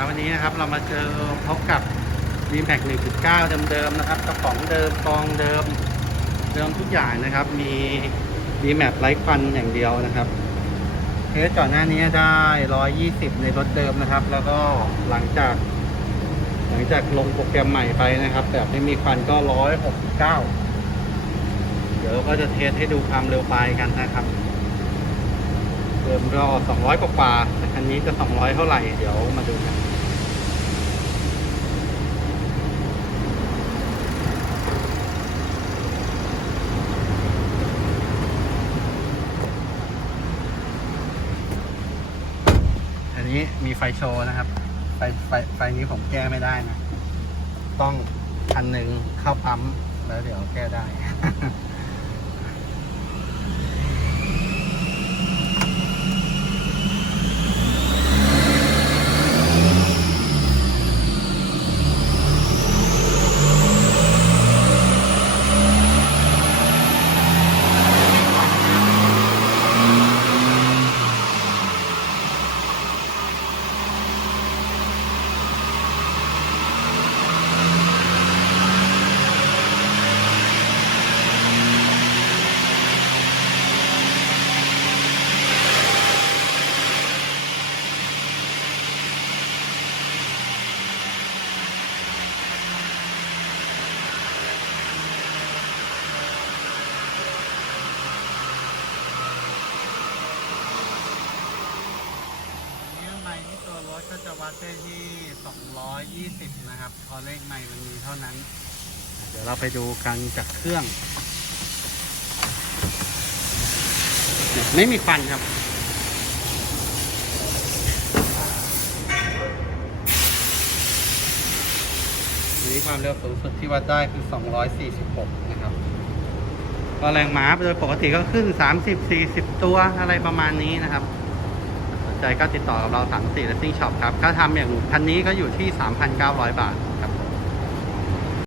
ครับวันนี้นะครับเรามาเจอพบกับ d m a x 1.9 เดิมๆนะครับกระป๋องเดิมกองเดิมเดิมทุกอย่างนะครับ มี d m a x ไร้ควันอย่างเดียวนะครับเทสก่อนหน้านี้ได้ 120 ในรถเดิมนะครับ แล้วก็หลังจาก หลังจากลงโปรแกรมใหม่ไปนะครับ แบบไม่มีควันก็ 169 เดี๋ยวก็จะเทสให้ดูความเร็วปกันนะครับเดิมก็200 กว่าๆแต่คันนี้จะ 200 เท่าไหร่ เดี๋ยวมาดูกัน อันนี้มีไฟโชว์นะครับ ไฟไฟไฟนี้ผมแก้ไม่ได้นะ ต้องคันหนึ่งเข้าปั๊มแล้วเดี๋ยวแก้ได้ ถก็จะวัดได้ที่ 220 นะครับพอเลขใหม่มันมีเท่านั้น เดี๋ยวเราไปดูกันจากเครื่อง ไม่มีควันครับอันนี้ความเร็วสูงสุดที่วัดได้คือ 246 นะครับ ก็แรงม้าโดยปกติก็ขึ้น 30-40 ตัวอะไรประมาณนี้นะครับสน ใจก็ติดต่อกับเรา34 Racing Shop ครับ ก็ทำอย่างคันนี้ก็อยู่ที่ 3,900 บาทครับ